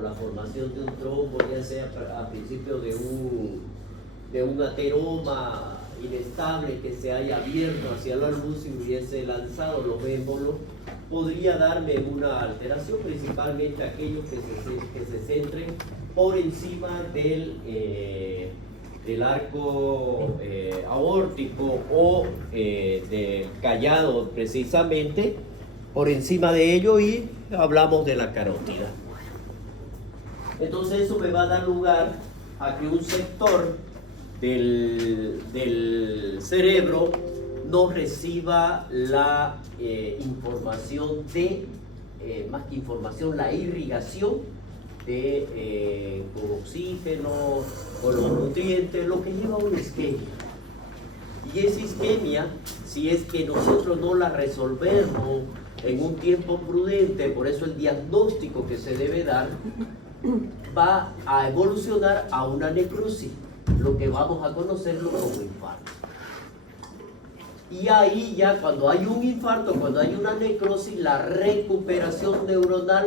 por la formación de un trombo, ya sea a principio de un ateroma inestable que se haya abierto hacia la luz y hubiese lanzado los émbolos, podría darme una alteración, principalmente aquellos que se centren por encima del arco aórtico o del callado, precisamente por encima de ello, y hablamos de la carótida. Entonces eso me va a dar lugar a que un sector del cerebro no reciba la información más que información, la irrigación con oxígeno, con los nutrientes, lo que lleva a una isquemia. Y esa isquemia, si es que nosotros no la resolvemos en un tiempo prudente, por eso el diagnóstico que se debe dar va a evolucionar a una necrosis, lo que vamos a conocerlo como infarto. Y ahí ya cuando hay un infarto, cuando hay una necrosis, la recuperación neuronal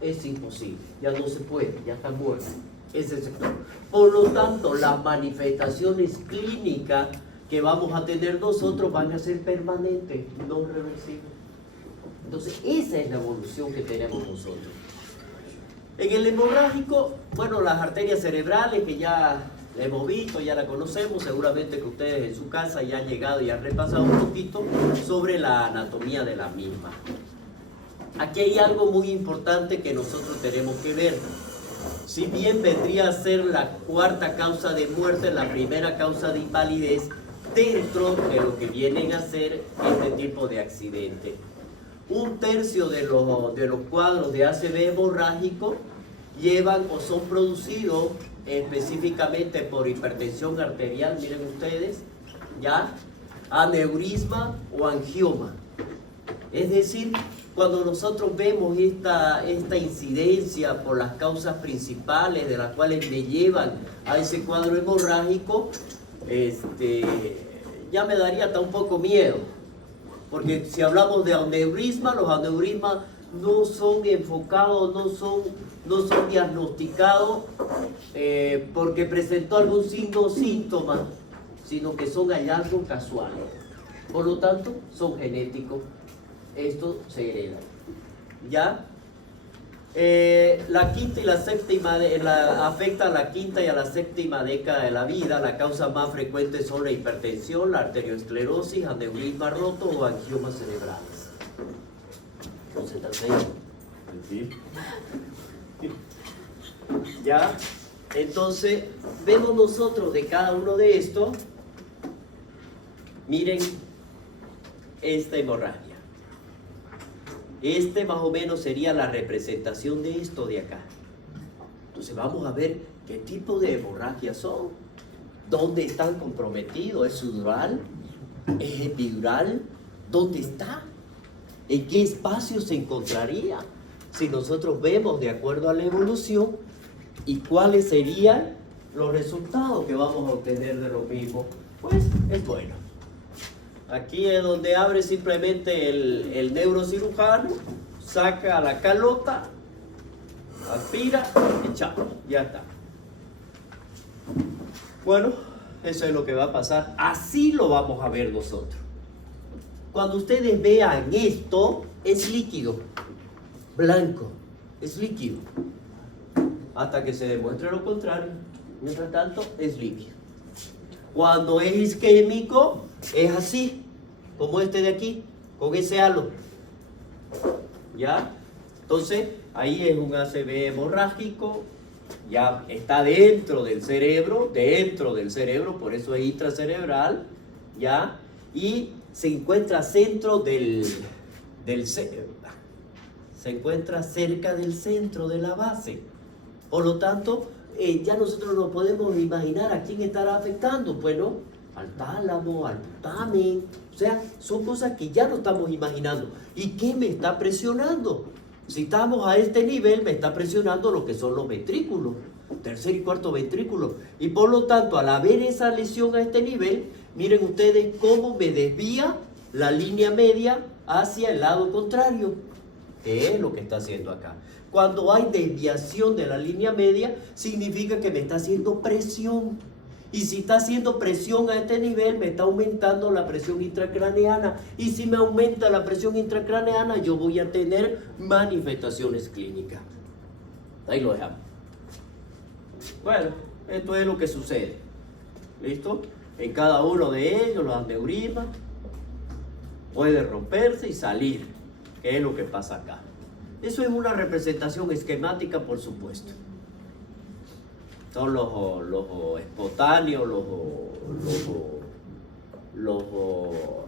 es imposible, ya no se puede, ya está muerto ese sector. Por lo tanto, las manifestaciones clínicas que vamos a tener nosotros van a ser permanentes, no reversibles. Entonces, esa es la evolución que tenemos nosotros. En el hemorrágico, bueno, las arterias cerebrales que ya hemos visto, ya la conocemos, seguramente que ustedes en su casa ya han llegado y han repasado un poquito sobre la anatomía de la misma. Aquí hay algo muy importante que nosotros tenemos que ver. Si bien vendría a ser la cuarta causa de muerte, la primera causa de invalidez dentro de lo que vienen a ser este tipo de accidente. Un tercio de los cuadros de ACV hemorrágico llevan o son producidos específicamente por hipertensión arterial, miren ustedes, ya, aneurisma o angioma. Es decir, cuando nosotros vemos esta incidencia por las causas principales de las cuales me llevan a ese cuadro hemorrágico, ya me daría hasta un poco miedo. Porque si hablamos de aneurisma, los aneurismas no son enfocados, no son diagnosticados porque presentó algún signo o síntoma, sino que son hallazgos casuales. Por lo tanto, son genéticos. Esto se hereda. ¿Ya? La quinta y la séptima afecta a la quinta y a la séptima década de la vida. La causa más frecuente son la hipertensión, la arteriosclerosis, aneurisma roto o angiomas cerebrales. Concentración. ¿Sí? ¿Ya? Entonces, vemos nosotros de cada uno de estos, miren esta hemorragia. Más o menos sería la representación de esto de acá. Entonces vamos a ver qué tipo de hemorragias son, dónde están comprometidos, ¿es sudural? ¿Es epidural? ¿Dónde está? ¿En qué espacio se encontraría? Si nosotros vemos de acuerdo a la evolución y cuáles serían los resultados que vamos a obtener de lo mismo, pues es bueno. Aquí es donde abre simplemente el neurocirujano, saca la calota, aspira y chao, ya está. Bueno, eso es lo que va a pasar. Así lo vamos a ver nosotros. Cuando ustedes vean esto, es líquido, blanco, es líquido. Hasta que se demuestre lo contrario. Mientras tanto, es líquido. Cuando es isquémico, es así, como este de aquí, con ese halo. ¿Ya? Entonces, ahí es un ACV hemorrágico, ya está dentro del cerebro, por eso es intracerebral, ¿ya? Y se encuentra centro se encuentra cerca del centro de la base. Por lo tanto, ya nosotros no podemos imaginar a quién estará afectando. Bueno, al tálamo, al putamen. O sea, son cosas que ya no estamos imaginando. ¿Y qué me está presionando? Si estamos a este nivel, me está presionando lo que son los ventrículos, tercer y cuarto ventrículo. Y por lo tanto, al haber esa lesión a este nivel, miren ustedes cómo me desvía la línea media hacia el lado contrario. que es lo que está haciendo acá. Cuando hay desviación de la línea media, significa que me está haciendo presión. Y si está haciendo presión a este nivel, me está aumentando la presión intracraneana. Y si me aumenta la presión intracraneana, yo voy a tener manifestaciones clínicas. Ahí lo dejamos. Bueno, esto es lo que sucede. ¿Listo? En cada uno de ellos, los aneurismas pueden romperse y salir, que es lo que pasa acá. Eso es una representación esquemática, por supuesto. Son los espontáneos,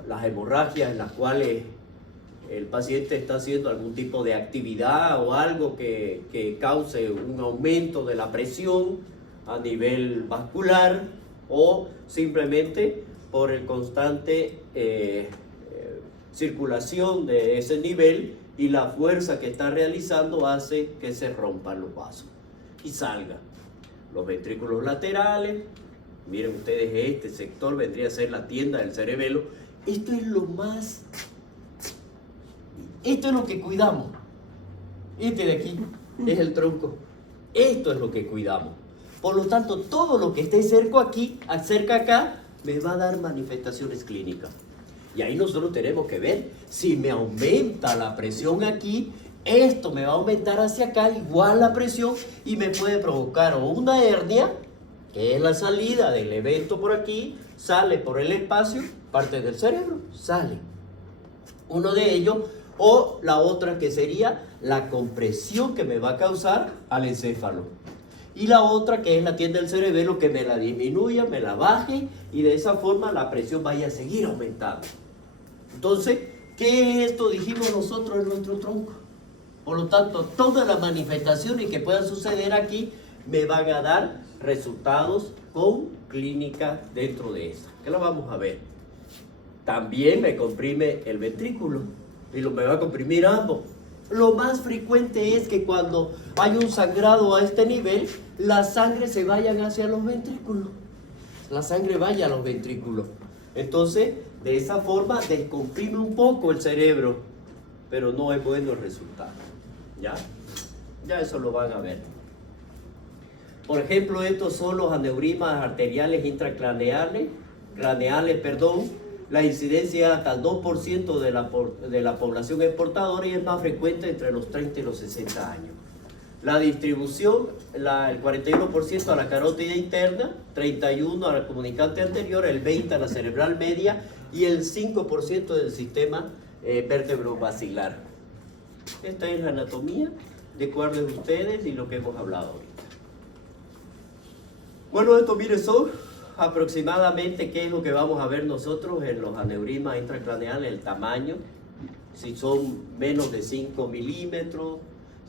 las hemorragias en las cuales el paciente está haciendo algún tipo de actividad o algo que cause un aumento de la presión a nivel vascular, o simplemente por el constante circulación de ese nivel, y la fuerza que está realizando hace que se rompan los vasos y salgan los ventrículos laterales. Miren ustedes, este sector vendría a ser la tienda del cerebelo. Esto es lo que cuidamos. Este de aquí es el tronco. Esto es lo que cuidamos. Por lo tanto, todo lo que esté cerca acá, me va a dar manifestaciones clínicas. Y ahí nosotros tenemos que ver si me aumenta la presión aquí, esto me va a aumentar hacia acá igual la presión, y me puede provocar o una hernia, que es la salida del evento por aquí, sale por el espacio, parte del cerebro, sale. Uno de ellos, o la otra que sería la compresión que me va a causar al encéfalo. Y la otra que es la tienda del cerebelo, que me la disminuya, me la baje, y de esa forma la presión vaya a seguir aumentando. Entonces, ¿qué es esto? Dijimos nosotros en nuestro tronco. Por lo tanto, todas las manifestaciones que puedan suceder aquí me van a dar resultados con clínica dentro de esta, que la vamos a ver. También me comprime el ventrículo y me va a comprimir ambos. Lo más frecuente es que cuando hay un sangrado a este nivel, la sangre se vaya hacia los ventrículos. La sangre vaya a los ventrículos. Entonces, de esa forma descomprime un poco el cerebro, pero no es bueno el resultado. ¿Ya? Ya eso lo van a ver. Por ejemplo, estos son los aneurismas arteriales intracraneales, la incidencia es hasta el 2% de la población es portadora, y es más frecuente entre los 30 y los 60 años. La distribución, el 41% a la carótida interna, 31% a la comunicante anterior, el 20% a la cerebral media y el 5% del sistema vértebro-basilar. Esta es la anatomía de cuál de ustedes y lo que hemos hablado ahorita. Bueno, esto, mire, son aproximadamente qué es lo que vamos a ver nosotros en los aneurismas intracraneales, el tamaño. Si son menos de 5 milímetros,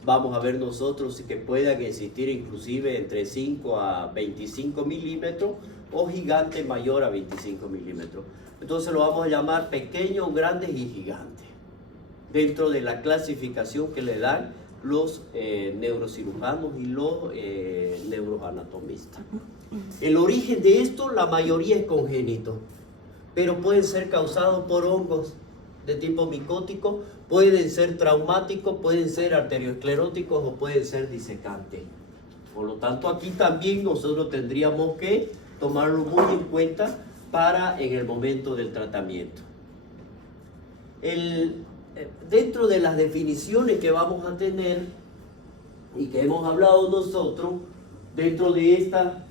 vamos a ver nosotros que puedan existir inclusive entre 5 a 25 milímetros, o gigante mayor a 25 milímetros. Entonces lo vamos a llamar pequeños, grandes y gigantes, dentro de la clasificación que le dan los neurocirujanos y los neuroanatomistas. El origen de esto, la mayoría es congénito, pero pueden ser causados por hongos de tipo micótico, pueden ser traumáticos, pueden ser arterioscleróticos o pueden ser disecantes. Por lo tanto, aquí también nosotros tendríamos que tomarlo muy en cuenta para en el momento del tratamiento. Dentro de las definiciones que vamos a tener y que hemos hablado nosotros, dentro de esta,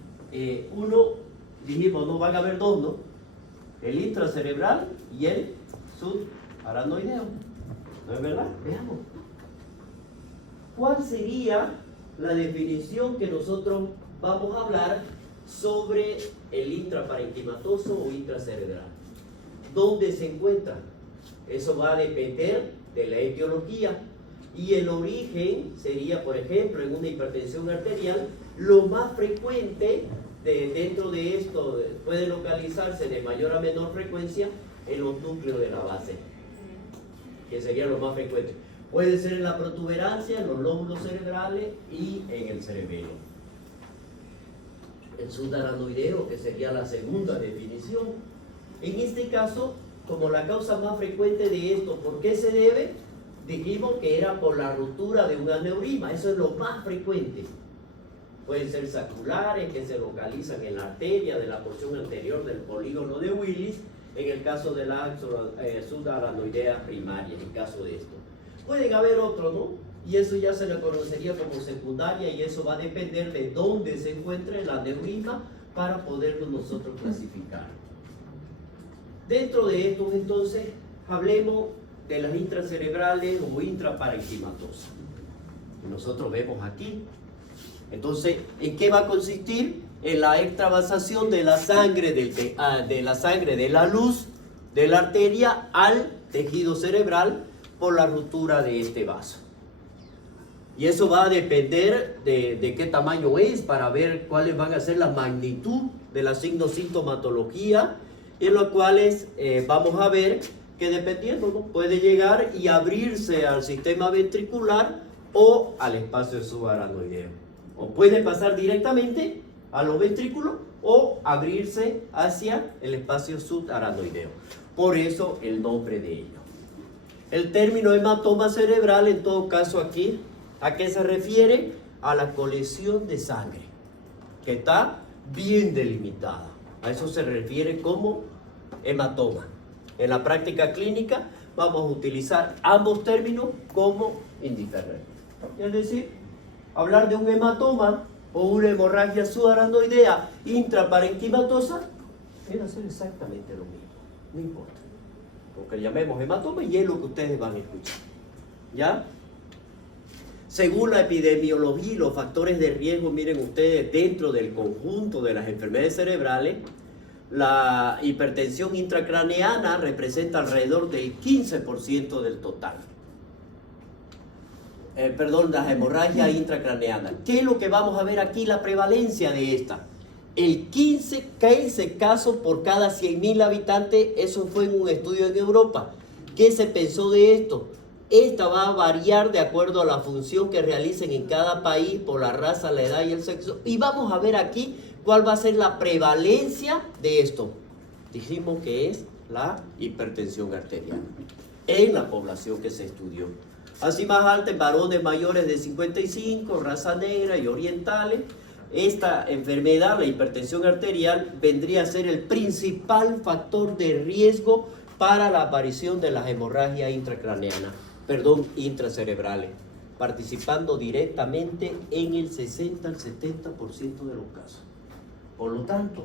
uno, dijimos, no van a haber dos, ¿no? El intracerebral y el subaracnoideo. ¿No es verdad? Veamos. ¿Cuál sería la definición que nosotros vamos a hablar sobre el intraparenquimatoso o intracerebral? ¿Dónde se encuentra? Eso va a depender de la etiología, y el origen sería, por ejemplo, en una hipertensión arterial, lo más frecuente dentro de esto puede localizarse de mayor a menor frecuencia en los núcleos de la base, que sería lo más frecuente. Puede ser en la protuberancia, en los lóbulos cerebrales y en el cerebelo. El subaracnoideo, que sería la segunda definición. En este caso, como la causa más frecuente de esto, ¿por qué se debe? dijimos que era por la ruptura de un aneurisma. Eso es lo más frecuente. Pueden ser saculares que se localizan en la arteria de la porción anterior del polígono de Willis, en el caso de la subaranoidea primaria, en el caso de esto. Pueden haber otros, ¿no? Y eso ya se le conocería como secundaria, y eso va a depender de dónde se encuentre el aneurisma para poderlo nosotros clasificar. Dentro de esto, entonces, hablemos de las intracerebrales o intraparenquimatosas. Nosotros vemos aquí. Entonces, ¿en qué va a consistir? En la extravasación de la sangre, de la luz de la arteria al tejido cerebral por la ruptura de este vaso. Y eso va a depender de qué tamaño es, para ver cuáles van a ser la magnitud de la signo-sintomatología, en los cuales vamos a ver que dependiendo, ¿no?, puede llegar y abrirse al sistema ventricular o al espacio subaranoideo. O puede pasar directamente a los ventrículos o abrirse hacia el espacio subaranoideo. Por eso el nombre de ello. El término hematoma cerebral, en todo caso aquí, ¿a qué se refiere? A la colección de sangre, que está bien delimitada. A eso se refiere como hematoma. En la práctica clínica vamos a utilizar ambos términos como indiferentes. Es decir, hablar de un hematoma o una hemorragia subaranoidea intraparenquimatosa viene a ser exactamente lo mismo, no importa. Porque llamemos hematoma y es lo que ustedes van a escuchar. ¿Ya? Según la epidemiología y los factores de riesgo, miren ustedes, dentro del conjunto de las enfermedades cerebrales, la hipertensión intracraneana representa alrededor del 15% del total. Las hemorragias intracraneanas. ¿Qué es lo que vamos a ver aquí? La prevalencia de esta. El 15 casos por cada 100.000 habitantes, eso fue en un estudio en Europa. ¿Qué se pensó de esto? Esta va a variar de acuerdo a la función que realicen en cada país por la raza, la edad y el sexo. Y vamos a ver aquí cuál va a ser la prevalencia de esto. Dijimos que es la hipertensión arterial en la población que se estudió. Así más alta en varones mayores de 55, raza negra y orientales. Esta enfermedad, la hipertensión arterial, vendría a ser el principal factor de riesgo para la aparición de las hemorragias intracerebrales, participando directamente en el 60 al 70% de los casos. Por lo tanto,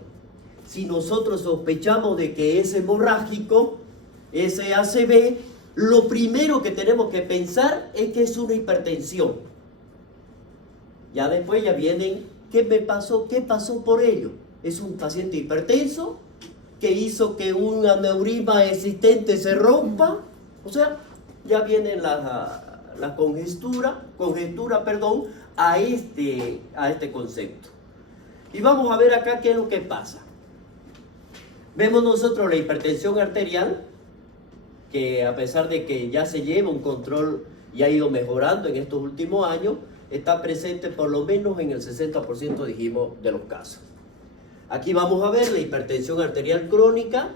si nosotros sospechamos de que es hemorrágico, ese ACV, lo primero que tenemos que pensar es que es una hipertensión. Ya después ya vienen, ¿qué me pasó? ¿Qué pasó por ello? Es un paciente hipertenso que hizo que un aneurisma existente se rompa. O sea, ya viene la conjetura, a este concepto. Y vamos a ver acá qué es lo que pasa. Vemos nosotros la hipertensión arterial, que a pesar de que ya se lleva un control y ha ido mejorando en estos últimos años, está presente por lo menos en el 60%, dijimos, de los casos. Aquí vamos a ver la hipertensión arterial crónica.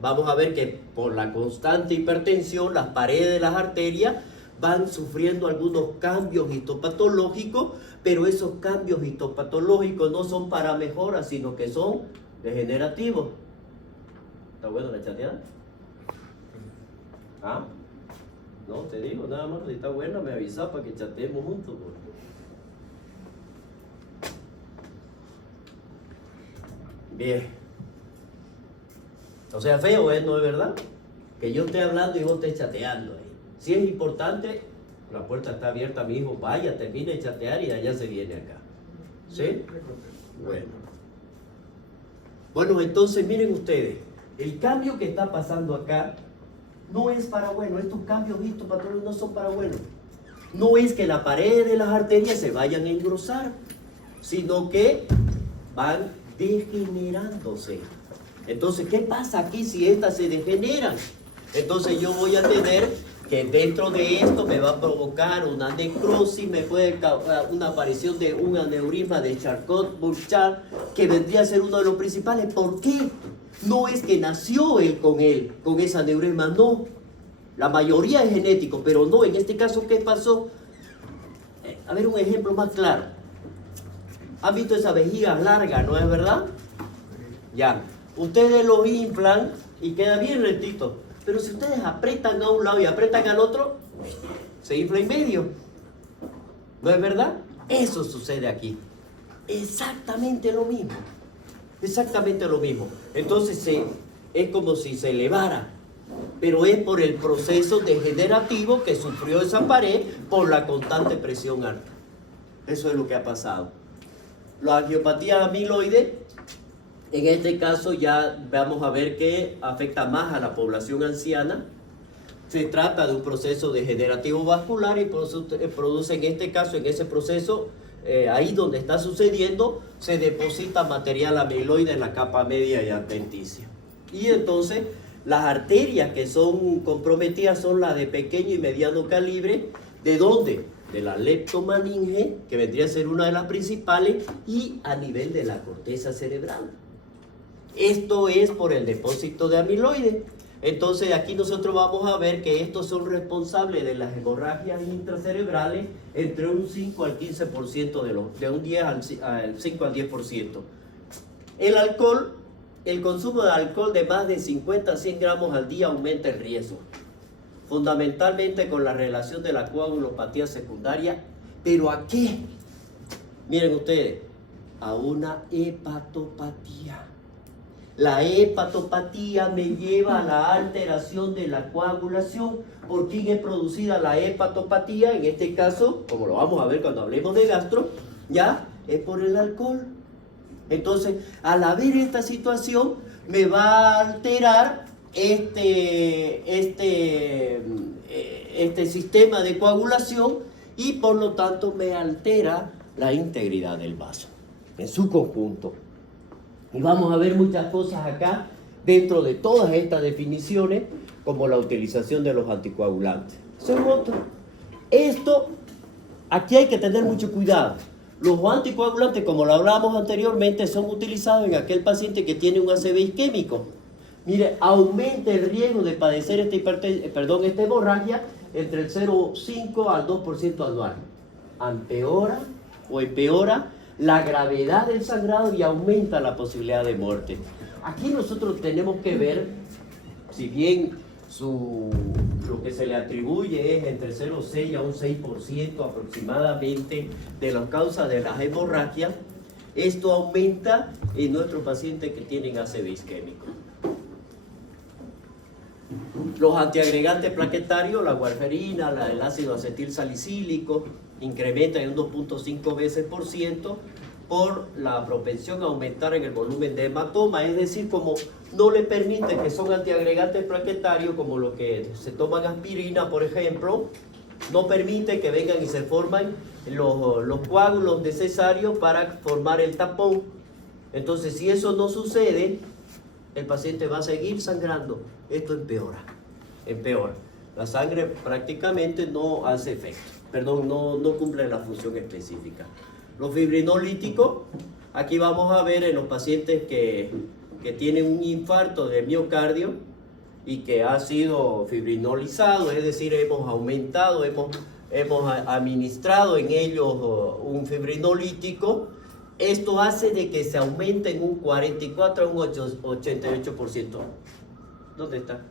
Vamos a ver que por la constante hipertensión, las paredes de las arterias van sufriendo algunos cambios histopatológicos, pero esos cambios histopatológicos no son para mejora, sino que son degenerativos. ¿Está bueno la chateada? ¿Ah? No, te digo, nada más, si está buena me avisa para que chateemos juntos. Bien. O sea, feo, ¿no es verdad? Que yo esté hablando y vos estés chateando ahí. Si es importante, la puerta está abierta, mi hijo, vaya, termine de chatear y allá se viene acá. ¿Sí? Bueno, entonces miren ustedes, el cambio que está pasando acá no es para bueno. Estos cambios histopatológicos no son para bueno. No es que la pared de las arterias se vayan a engrosar, sino que van degenerándose. Entonces, ¿qué pasa aquí si estas se degeneran? Entonces yo voy a tener que dentro de esto me va a provocar una necrosis, me puede causar una aparición de un aneurisma de Charcot-Burchard, que vendría a ser uno de los principales. ¿Por qué? No es que nació él con ese aneurisma, no. La mayoría es genético, pero no, en este caso, ¿qué pasó? A ver, un ejemplo más claro. ¿Han visto esa vejiga larga, no es verdad? Ya. Ustedes lo inflan y queda bien rectito. Pero si ustedes apretan a un lado y apretan al otro, se infla en medio. ¿No es verdad? Eso sucede aquí. Exactamente lo mismo. Exactamente lo mismo. Entonces es como si se elevara. Pero es por el proceso degenerativo que sufrió esa pared por la constante presión alta. Eso es lo que ha pasado. La angiopatía amiloide, en este caso ya vamos a ver que afecta más a la población anciana. Se trata de un proceso degenerativo vascular y produce en este caso, en ese proceso, ahí donde está sucediendo, se deposita material amiloide en la capa media y adventicia. Y entonces las arterias que son comprometidas son las de pequeño y mediano calibre. ¿De dónde? De la leptomeninge, que vendría a ser una de las principales, y a nivel de la corteza cerebral. Esto es por el depósito de amiloide. Entonces aquí nosotros vamos a ver que estos son responsables de las hemorragias intracerebrales entre un 5 al 15% de un 10 al 5 al 10%. El alcohol, el consumo de alcohol de más de 50 a 100 gramos al día aumenta el riesgo, fundamentalmente con la relación de la coagulopatía secundaria. ¿Pero a qué? Miren ustedes, a una hepatopatía. La hepatopatía me lleva a la alteración de la coagulación. ¿Por quién es producida la hepatopatía? En este caso, como lo vamos a ver cuando hablemos de gastro, ya es por el alcohol. Entonces, al haber esta situación, me va a alterar este sistema de coagulación y por lo tanto me altera la integridad del vaso en su conjunto. Y vamos a ver muchas cosas acá dentro de todas estas definiciones, como la utilización de los anticoagulantes. Esto, aquí hay que tener mucho cuidado. Los anticoagulantes, como lo hablábamos anteriormente, son utilizados en aquel paciente que tiene un ACV isquémico. Mire, aumenta el riesgo de padecer esta hemorragia entre el 0,5 al 2% anual. Empeora la gravedad del sangrado y aumenta la posibilidad de muerte. Aquí nosotros tenemos que ver, si bien lo que se le atribuye es entre 0,6 a un 6% aproximadamente de las causas de las hemorragias, esto aumenta en nuestros pacientes que tienen ACV isquémico. Los antiagregantes plaquetarios, la warfarina, el ácido acetil salicílico, incrementan en un 2.5 veces por la propensión a aumentar en el volumen de hematoma, es decir, como no le permiten, que son antiagregantes plaquetarios, como lo que se toman aspirina, por ejemplo, no permite que vengan y se forman los coágulos necesarios para formar el tapón. Entonces, si eso no sucede, el paciente va a seguir sangrando. Esto empeora. La sangre prácticamente no hace efecto, no cumple la función específica. Los fibrinolíticos, aquí vamos a ver en los pacientes que tienen un infarto de miocardio y que ha sido fibrinolizado, es decir, hemos aumentado, hemos administrado en ellos un fibrinolítico. Esto hace de que se aumente en un 44 a un 88%. ¿Dónde está?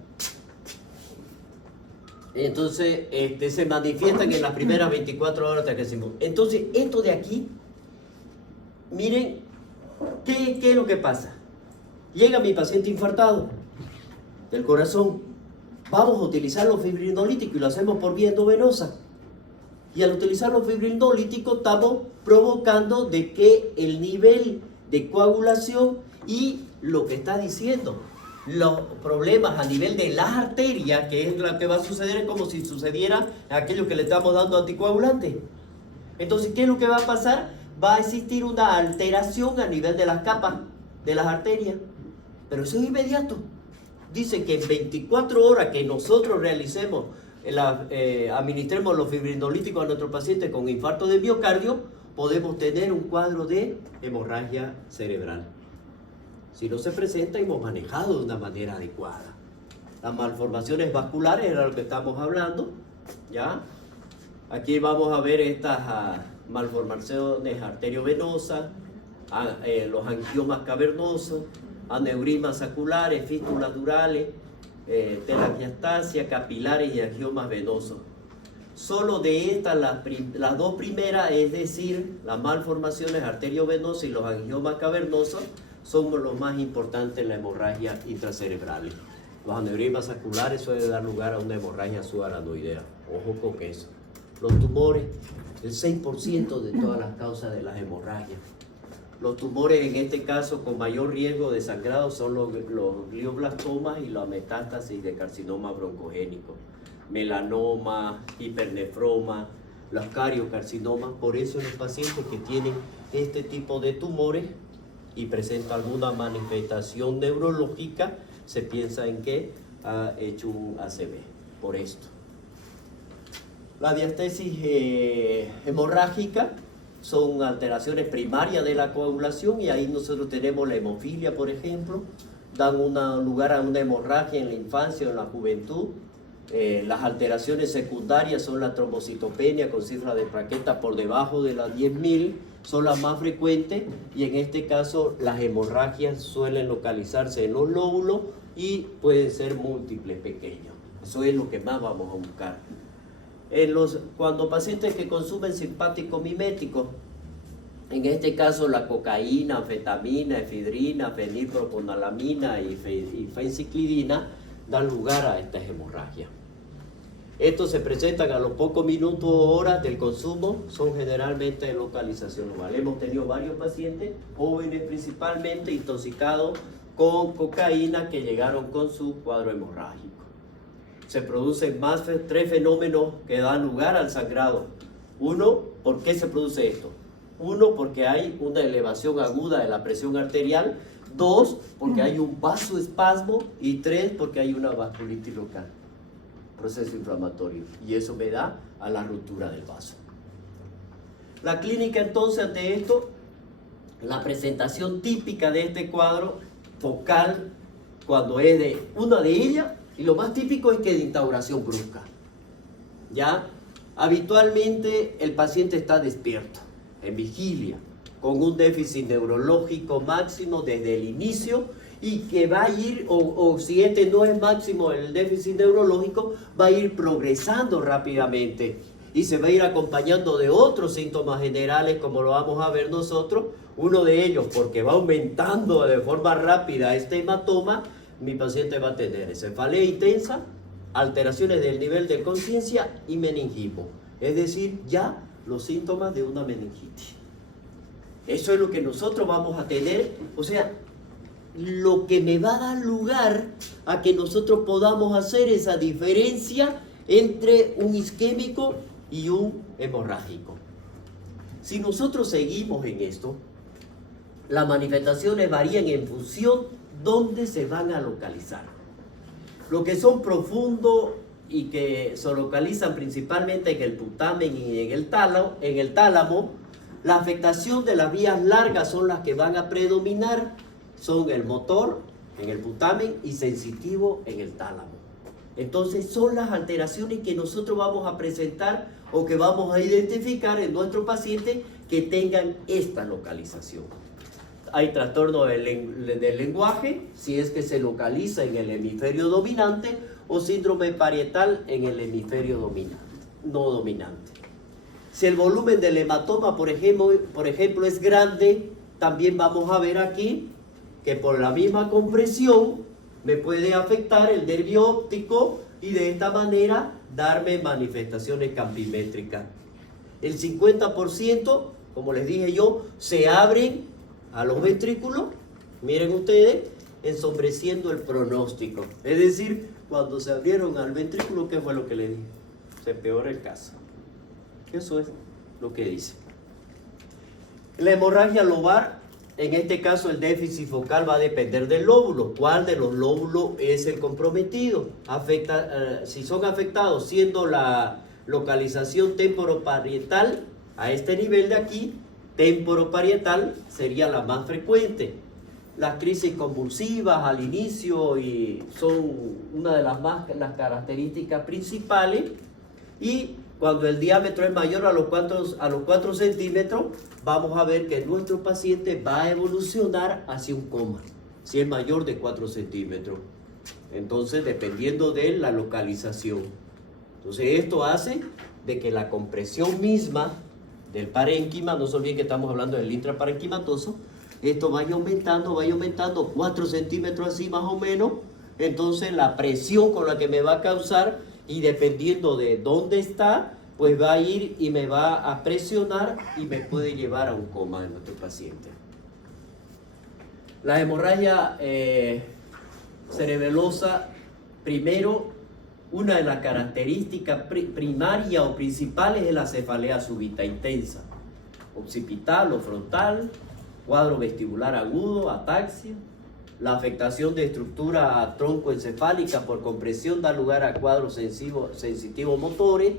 Entonces, se manifiestan en las primeras 24 horas de crecimiento. Entonces, esto de aquí, miren, ¿qué es lo que pasa? Llega mi paciente infartado del corazón. Vamos a utilizar los fibrinolíticos y lo hacemos por vía endovenosa. Y al utilizar los fibrinolíticos estamos provocando de que el nivel de coagulación y lo que está diciendo, los problemas a nivel de las arterias, que es lo que va a suceder, es como si sucediera a aquellos que le estamos dando anticoagulantes. Entonces, ¿qué es lo que va a pasar? Va a existir una alteración a nivel de las capas de las arterias, pero eso es inmediato. Dicen que en 24 horas que nosotros realicemos, administremos los fibrinolíticos a nuestros pacientes con infarto de miocardio, podemos tener un cuadro de hemorragia cerebral. Si no se presenta, hemos manejado de una manera adecuada. Las malformaciones vasculares era lo que estamos hablando, ¿ya? Aquí vamos a ver estas malformaciones arteriovenosas, los angiomas cavernosos, aneurismas saculares, fístulas durales, telangiectasia, capilares y angiomas venosos. Solo de estas, las dos primeras, es decir, las malformaciones arteriovenosas y los angiomas cavernosos, son los más importantes en la hemorragia intracerebral. Los aneurismas saculares suelen dar lugar a una hemorragia subaranoidea. Ojo con eso. Los tumores, el 6% de todas las causas de las hemorragias. Los tumores, en este caso, con mayor riesgo de sangrado son los glioblastomas y la metástasis de carcinoma broncogénico. Melanoma, hipernefroma, los cariocarcinomas. Por eso en los pacientes que tienen este tipo de tumores y presenta alguna manifestación neurológica, se piensa en que ha hecho un ACV, por esto. La diastesis hemorrágica son alteraciones primarias de la coagulación y ahí nosotros tenemos la hemofilia, por ejemplo, dan lugar a una hemorragia en la infancia o en la juventud. Las alteraciones secundarias son la trombocitopenia con cifra de plaquetas por debajo de las 10.000, son las más frecuentes, y en este caso las hemorragias suelen localizarse en los lóbulos y pueden ser múltiples, pequeños. Eso es lo que más vamos a buscar. Cuando pacientes que consumen simpáticos miméticos, en este caso la cocaína, anfetamina, efedrina, fenilproponalamina y fenciclidina, dan lugar a estas hemorragias. Estos se presentan a los pocos minutos o horas del consumo, son generalmente de localización local. Hemos tenido varios pacientes, jóvenes principalmente, intoxicados con cocaína que llegaron con su cuadro hemorrágico. Se producen tres fenómenos que dan lugar al sangrado. Uno, ¿por qué se produce esto? Uno, porque hay una elevación aguda de la presión arterial. Dos, porque hay un vasoespasmo. Y tres, porque hay una vasculitis local, proceso inflamatorio. Y eso me da a la ruptura del vaso. La clínica entonces ante esto, la presentación típica de este cuadro focal, cuando es de una de ellas, y lo más típico es que de instauración brusca. ¿Ya? Habitualmente el paciente está despierto, en vigilia, con un déficit neurológico máximo desde el inicio y que va a ir, o si este no es máximo el déficit neurológico, va a ir progresando rápidamente y se va a ir acompañando de otros síntomas generales como lo vamos a ver nosotros. Uno de ellos, porque va aumentando de forma rápida este hematoma, mi paciente va a tener cefalea intensa, alteraciones del nivel de conciencia y meningismo. Es decir, ya los síntomas de una meningitis. Eso es lo que nosotros vamos a tener, o sea, lo que me va a dar lugar a que nosotros podamos hacer esa diferencia entre un isquémico y un hemorrágico. Si nosotros seguimos en esto, las manifestaciones varían en función dónde se van a localizar. Lo que son profundos y que se localizan principalmente en el putamen y en el tálamo, la afectación de las vías largas son las que van a predominar, son el motor en el putamen y sensitivo en el tálamo. Entonces son las alteraciones que nosotros vamos a presentar o que vamos a identificar en nuestro paciente que tengan esta localización. Hay trastorno del lenguaje, si es que se localiza en el hemisferio dominante, o síndrome parietal en el hemisferio no dominante. Si el volumen del hematoma, por ejemplo, es grande, también vamos a ver aquí que por la misma compresión me puede afectar el nervio óptico y de esta manera darme manifestaciones campimétricas. El 50%, como les dije yo, se abren a los ventrículos, miren ustedes, ensombreciendo el pronóstico. Es decir, cuando se abrieron al ventrículo, ¿qué fue lo que le dije? Se empeora el caso. Eso es lo que dice. La hemorragia lobar, en este caso el déficit focal va a depender del lóbulo. ¿Cuál de los lóbulos es el comprometido? Si son afectados, siendo la localización temporoparietal a este nivel de aquí, temporoparietal sería la más frecuente. las crisis convulsivas al inicio y son una de las características principales. Y cuando el diámetro es mayor a los 4 centímetros, vamos a ver que nuestro paciente va a evolucionar hacia un coma, si es mayor de 4 centímetros. Entonces, dependiendo de la localización. Entonces, esto hace de que la compresión misma del parénquima, no se olviden que estamos hablando del intraparenquimatoso, esto vaya aumentando 4 centímetros así más o menos. Entonces, la presión con la que me va a causar, y dependiendo de dónde está, pues va a ir y me va a presionar y me puede llevar a un coma de nuestro paciente. La hemorragia cerebelosa, primero, una de las características primarias o principales es la cefalea súbita intensa, occipital o frontal, cuadro vestibular agudo, ataxia. La afectación de estructura troncoencefálica por compresión da lugar a cuadros sensitivos motores.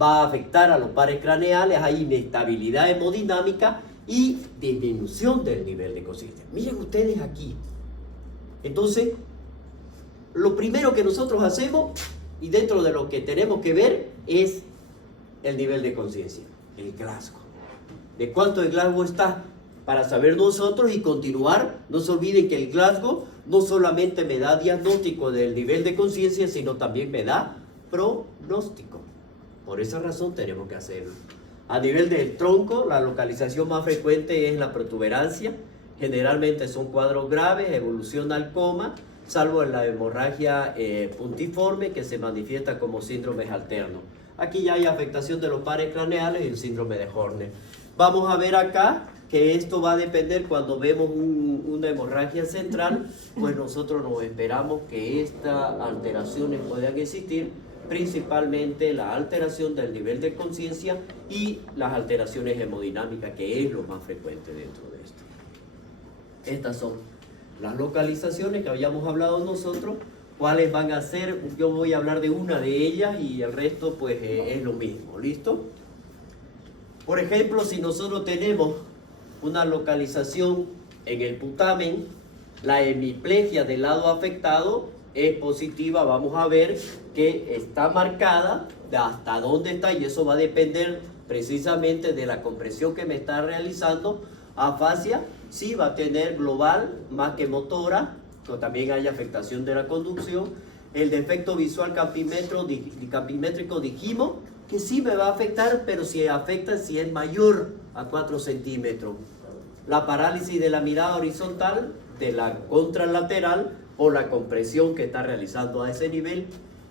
Va a afectar a los pares craneales, hay inestabilidad hemodinámica y disminución del nivel de conciencia. Miren ustedes aquí. Entonces, lo primero que nosotros hacemos, y dentro de lo que tenemos que ver, es el nivel de conciencia, el Glasgow. ¿De cuánto el Glasgow está? Para saber nosotros y continuar. No se olviden que el Glasgow no solamente me da diagnóstico del nivel de conciencia, sino también me da pronóstico. Por esa razón tenemos que hacerlo. A nivel del tronco, la localización más frecuente es la protuberancia. Generalmente son cuadros graves, evoluciona al coma, salvo en la hemorragia puntiforme, que se manifiesta como síndromes alternos. Aquí ya hay afectación de los pares craneales y el síndrome de Horner. Vamos a ver acá que esto va a depender cuando vemos una hemorragia central, pues nosotros nos esperamos que estas alteraciones puedan existir, principalmente la alteración del nivel de conciencia y las alteraciones hemodinámicas, que es lo más frecuente dentro de esto. Estas son las localizaciones que habíamos hablado nosotros. ¿Cuáles van a ser? Yo voy a hablar de una de ellas y el resto pues es lo mismo. ¿Listo? Por ejemplo, si nosotros tenemos una localización en el putamen, la hemiplegia del lado afectado es positiva. Vamos a ver que está marcada de hasta dónde está, y eso va a depender precisamente de la compresión que me está realizando. Afasia sí va a tener global más que motora, pero también hay afectación de la conducción. El defecto visual campimétrico dijimos que sí me va a afectar, pero si afecta si es mayor a 4 centímetros. La parálisis de la mirada horizontal, de la contralateral, por la compresión que está realizando a ese nivel.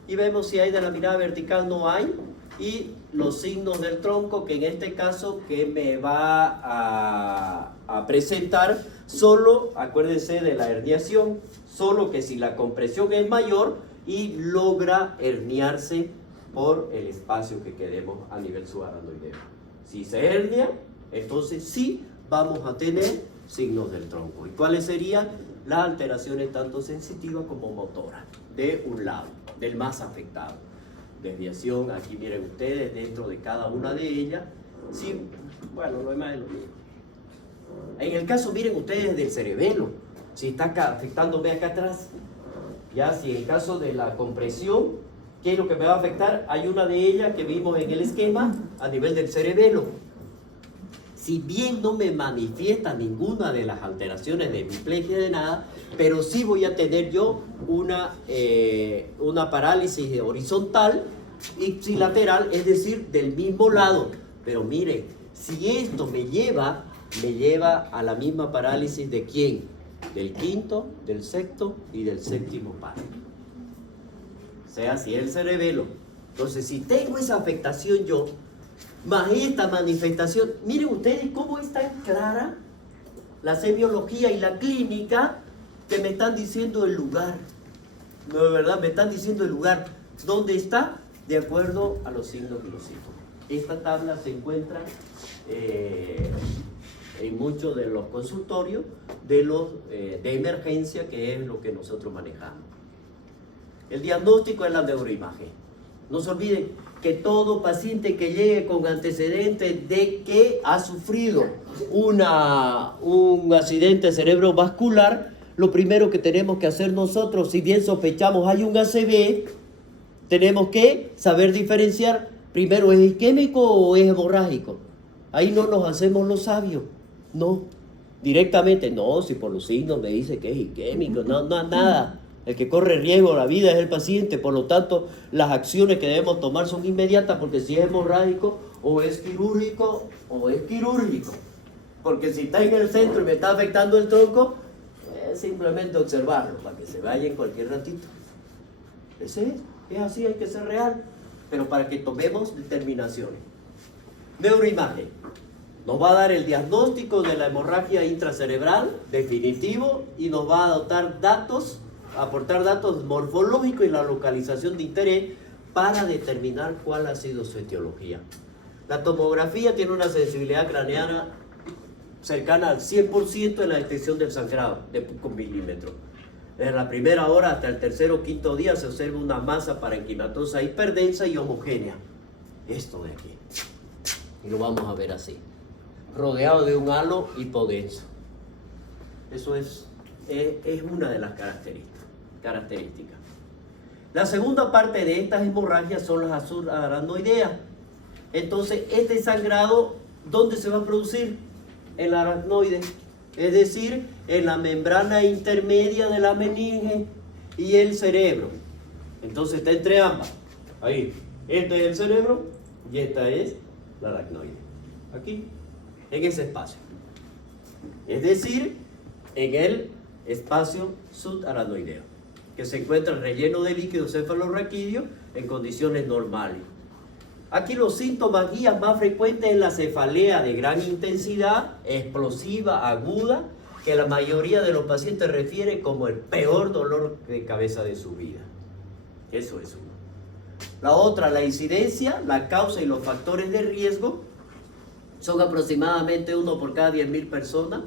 Y vemos si hay de la mirada vertical, no hay. Y los signos del tronco, que en este caso que me va a presentar solo, acuérdense de la herniación, solo que si la compresión es mayor y logra herniarse por el espacio que queremos a nivel subaracnoideo. Si se hernia, entonces sí vamos a tener signos del tronco. ¿Y cuáles serían? Las alteraciones tanto sensitivas como motoras, de un lado, del más afectado. Desviación, aquí miren ustedes, dentro de cada una de ellas. Sí, bueno, lo demás es lo mismo. En el caso, miren ustedes, del cerebelo, si está afectándome acá atrás, ya si en el caso de la compresión, ¿qué es lo que me va a afectar? Hay una de ellas que vimos en el esquema a nivel del cerebelo. Si bien no me manifiesta ninguna de las alteraciones de hemiplegia de nada, pero sí voy a tener yo una parálisis horizontal ipsilateral, es decir, del mismo lado. Pero miren, si esto me lleva a la misma parálisis de ¿quién? Del quinto, del sexto y del séptimo par. O sea, si es el cerebelo. Entonces, si tengo esa afectación yo, más esta manifestación, miren ustedes cómo es tan clara la semiología y la clínica, que me están diciendo el lugar. No, de verdad, me están diciendo el lugar. ¿Dónde está? De acuerdo a los signos y los síntomas. Esta tabla se encuentra en muchos de los consultorios de emergencia, que es lo que nosotros manejamos. El diagnóstico es la neuroimagen. No se olviden que todo paciente que llegue con antecedentes de que ha sufrido un accidente cerebrovascular, lo primero que tenemos que hacer nosotros, si bien sospechamos hay un ACV, tenemos que saber diferenciar, primero, ¿es isquémico o es hemorrágico? Ahí no nos hacemos los sabios, no, directamente, no, si por los signos me dice que es isquémico, no, nada. El que corre riesgo de la vida es el paciente, por lo tanto, las acciones que debemos tomar son inmediatas, porque si es hemorrágico, o es quirúrgico, porque si está en el centro y me está afectando el tronco, es simplemente observarlo, para que se vaya en cualquier ratito. Ese es así, hay que ser real, pero para que tomemos determinaciones. Neuroimagen nos va a dar el diagnóstico de la hemorragia intracerebral definitivo y nos va a aportar datos morfológicos y la localización de interés para determinar cuál ha sido su etiología. La tomografía tiene una sensibilidad craneana cercana al 100% en la detección del sangrado de pocos milímetros. Desde la primera hora hasta el tercer o quinto día se observa una masa parenquimatosa hiperdensa y homogénea. Esto de aquí. Y lo vamos a ver así. Rodeado de un halo hipodenso. Eso es una de las características. La segunda parte de estas hemorragias son las subaracnoideas. Entonces, este sangrado, ¿dónde se va a producir? En la aracnoide, es decir, en la membrana intermedia de la meninge y el cerebro. Entonces está entre ambas. Ahí, este es el cerebro y esta es la aracnoide. Aquí, en ese espacio. Es decir, en el espacio subaracnoideo, que se encuentra relleno de líquido cefalorraquídeo en condiciones normales. Aquí los síntomas guías más frecuentes es la cefalea de gran intensidad, explosiva, aguda, que la mayoría de los pacientes refiere como el peor dolor de cabeza de su vida. Eso es uno. La otra, la incidencia, la causa y los factores de riesgo son aproximadamente 1 por cada 10.000 personas,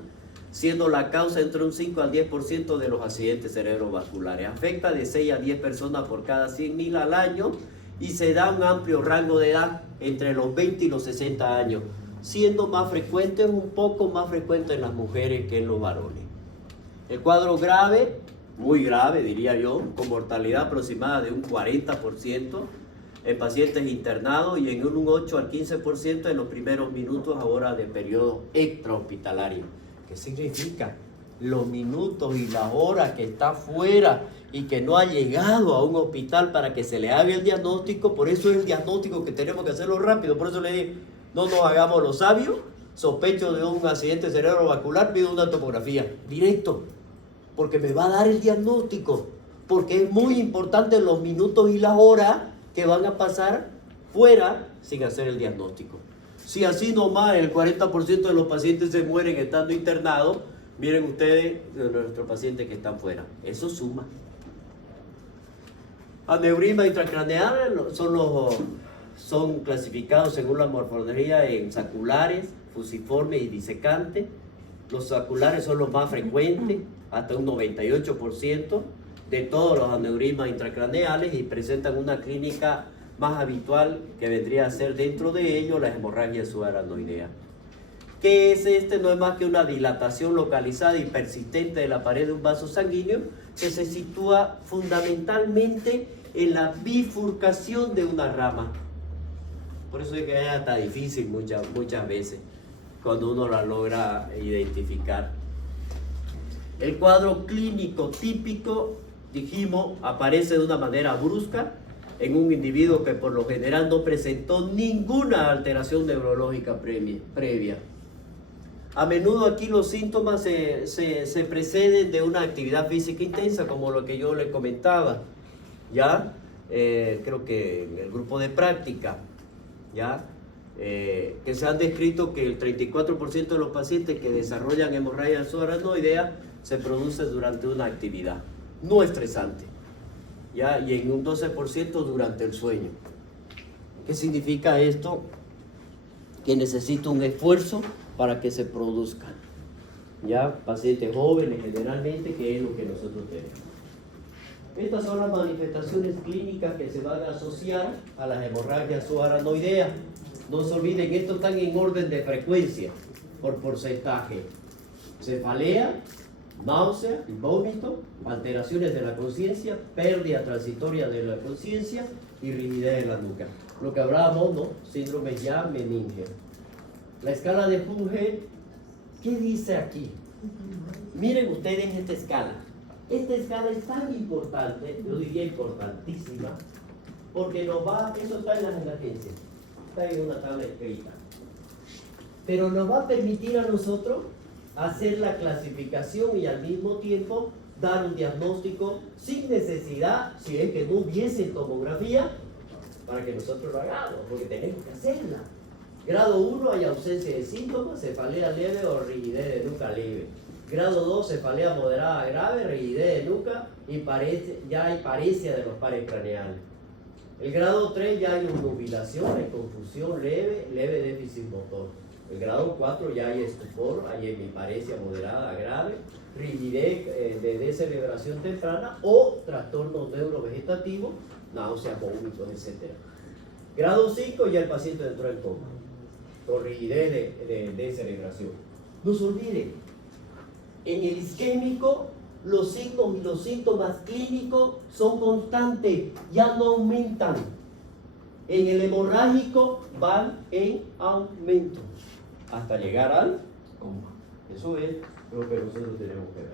siendo la causa entre un 5 al 10% de los accidentes cerebrovasculares. Afecta de 6 a 10 personas por cada 100.000 al año y se da un amplio rango de edad entre los 20 y los 60 años, siendo más frecuente, un poco más frecuente en las mujeres que en los varones. El cuadro grave, muy grave diría yo, con mortalidad aproximada de un 40% en pacientes internados y en un 8 al 15% en los primeros minutos ahora de periodo extrahospitalario. ¿Qué significa? Los minutos y las horas que está fuera y que no ha llegado a un hospital para que se le haga el diagnóstico. Por eso es el diagnóstico que tenemos que hacerlo rápido. Por eso le digo, no nos hagamos los sabios. Sospecho de un accidente cerebrovascular, pido una tomografía directo, porque me va a dar el diagnóstico, porque es muy importante los minutos y las horas que van a pasar fuera sin hacer el diagnóstico. Si así nomás el 40% de los pacientes se mueren estando internados, miren ustedes de nuestros pacientes que están fuera. Eso suma. Aneurisma intracraneal son clasificados según la morfología en saculares, fusiformes y disecantes. Los saculares son los más frecuentes, hasta un 98% de todos los aneurismas intracraneales, y presentan una clínica más habitual que vendría a ser dentro de ellos la hemorragia subaracnoidea. ¿Qué es este? No es más que una dilatación localizada y persistente de la pared de un vaso sanguíneo que se sitúa fundamentalmente en la bifurcación de una rama. Por eso es que es hasta difícil muchas veces cuando uno la logra identificar. El cuadro clínico típico, dijimos, aparece de una manera brusca en un individuo que por lo general no presentó ninguna alteración neurológica previa. A menudo aquí los síntomas se preceden de una actividad física intensa, como lo que yo les comentaba, ¿ya? Creo que en el grupo de práctica, ¿ya? Que se han descrito que el 34% de los pacientes que desarrollan hemorragia subaracnoidea se produce durante una actividad no estresante, ¿ya? Y en un 12% durante el sueño. ¿Qué significa esto? Que necesita un esfuerzo para que se produzca, ¿ya? Pacientes jóvenes generalmente, que es lo que nosotros tenemos. Estas son las manifestaciones clínicas que se van a asociar a las hemorragias subaranoideas. No se olviden, estos están en orden de frecuencia, por porcentaje. Cefalea, náusea, vómito, alteraciones de la conciencia, pérdida transitoria de la conciencia y rigidez de la nuca. Lo que hablábamos, ¿no? Síndrome ya meningeo. La escala de Funge, ¿qué dice aquí? Miren ustedes esta escala. Esta escala es tan importante, yo diría importantísima, porque nos va, eso está en las agencias, está en una tabla escrita, pero nos va a permitir a nosotros hacer la clasificación y al mismo tiempo dar un diagnóstico sin necesidad, si es que no hubiese tomografía, para que nosotros lo hagamos, porque tenemos que hacerla. Grado 1 hay ausencia de síntomas, cefalea leve o rigidez de nuca leve. Grado 2, cefalea moderada grave, rigidez de nuca y ya hay paresia de los pares craneales. El grado 3 ya hay nubilación, hay confusión leve, leve déficit motor. El grado 4 ya hay estupor, hay hemiparesia moderada grave, rigidez de descerebración temprana o trastornos neurovegetativos, náuseas, vómitos, etc. Grado 5 ya el paciente entró en coma, con rigidez de descerebración. No se olviden, en el isquémico los signos y los síntomas clínicos son constantes, ya no aumentan. En el hemorrágico van en aumento hasta llegar al coma. Eso es lo que nosotros tenemos que ver.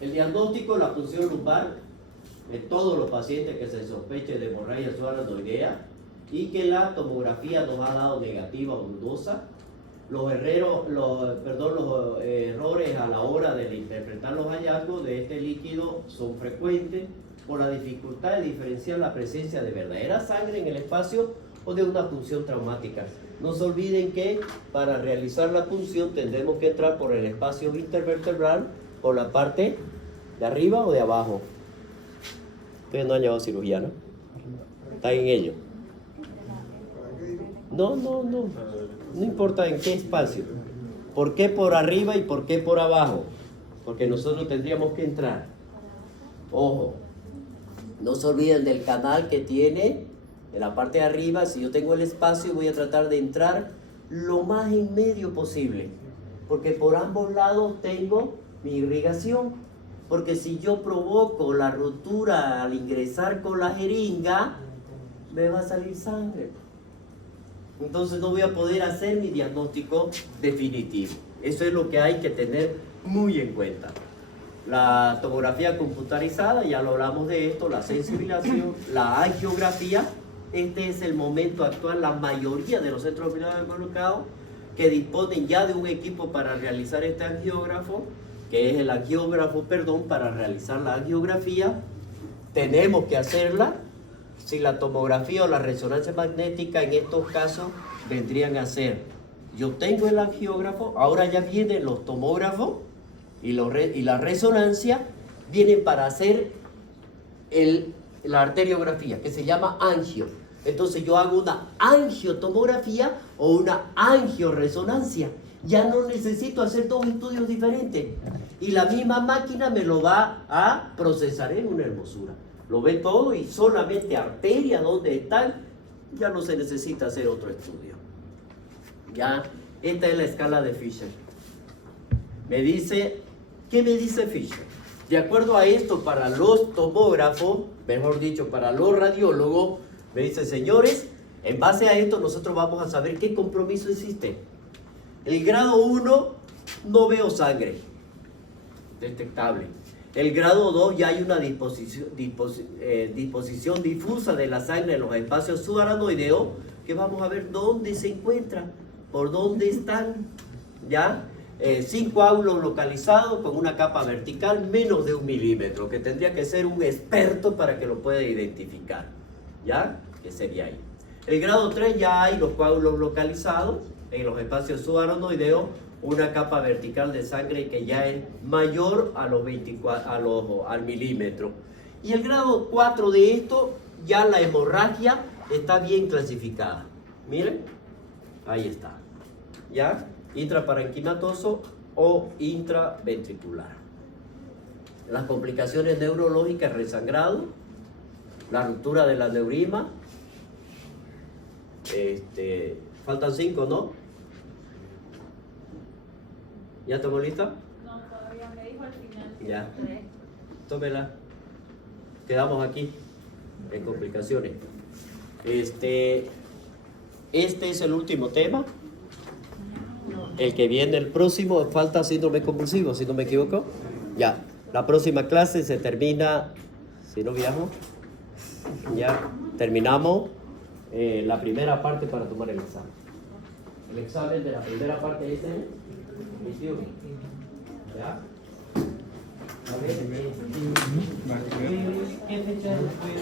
El diagnóstico, la punción lumbar en todos los pacientes que se sospeche de hemorragia subaranoidea y que la tomografía nos ha dado negativa o dudosa. Los errores a la hora de interpretar los hallazgos de este líquido son frecuentes por la dificultad de diferenciar la presencia de verdadera sangre en el espacio o de una punción traumática. No se olviden que para realizar la punción tendremos que entrar por el espacio intervertebral, por la parte de arriba o de abajo. Ustedes no han llevado cirugía, ¿no? Está en ello. No importa en qué espacio. ¿Por qué por arriba y por qué por abajo? Porque nosotros tendríamos que entrar. Ojo, no se olviden del canal que tiene en la parte de arriba. Si yo tengo el espacio, voy a tratar de entrar lo más en medio posible, porque por ambos lados tengo mi irrigación. Porque si yo provoco la rotura al ingresar con la jeringa, me va a salir sangre. Entonces no voy a poder hacer mi diagnóstico definitivo. Eso es lo que hay que tener muy en cuenta. La tomografía computarizada, ya lo hablamos de esto, la sensibilización, la angiografía. Este es el momento actual, la mayoría de los centros hospitalarios colocados que disponen ya de un equipo para realizar este angiógrafo, que es el angiógrafo, para realizar la angiografía. Tenemos que hacerla. Si la tomografía o la resonancia magnética en estos casos vendrían a ser, yo tengo el angiógrafo, ahora ya vienen los tomógrafos y la resonancia vienen para hacer la arteriografía, que se llama angio. Entonces yo hago una angiotomografía o una angioresonancia. Ya no necesito hacer dos estudios diferentes. Y la misma máquina me lo va a procesar en una hermosura. Lo ve todo y solamente arteria donde están, ya no se necesita hacer otro estudio. Ya, esta es la escala de Fisher. ¿Qué me dice Fisher? De acuerdo a esto, para los tomógrafos, mejor dicho, para los radiólogos, me dice, señores, en base a esto nosotros vamos a saber qué compromiso existe. El grado 1, no veo sangre detectable. El grado 2 ya hay una disposición difusa de la sangre en los espacios subaranoideos, que vamos a ver dónde se encuentran, por dónde están, ¿ya? 5 coágulos localizados con una capa vertical menos de 1 milímetro, que tendría que ser un experto para que lo pueda identificar, ¿ya? Que sería ahí. El grado 3 ya hay los coágulos localizados en los espacios subaranoideos, una capa vertical de sangre que ya es mayor a al milímetro. Y el grado 4 de esto, ya la hemorragia está bien clasificada. Miren, ahí está. ¿Ya? Intraparenquimatoso o intraventricular. Las complicaciones neurológicas, resangrado, la ruptura del aneurisma, faltan 5, ¿no? ¿Ya tomó lista? No, todavía me dijo al final. Ya. Tómela. Quedamos aquí en complicaciones. Este es el último tema. El que viene el próximo, falta síndrome convulsivo, si no me equivoco. Ya. La próxima clase se termina, si no viajo, ya terminamos la primera parte para tomar el examen. El examen de la primera parte es el 21. ¿Ya? A ver, ¿qué fecha fue?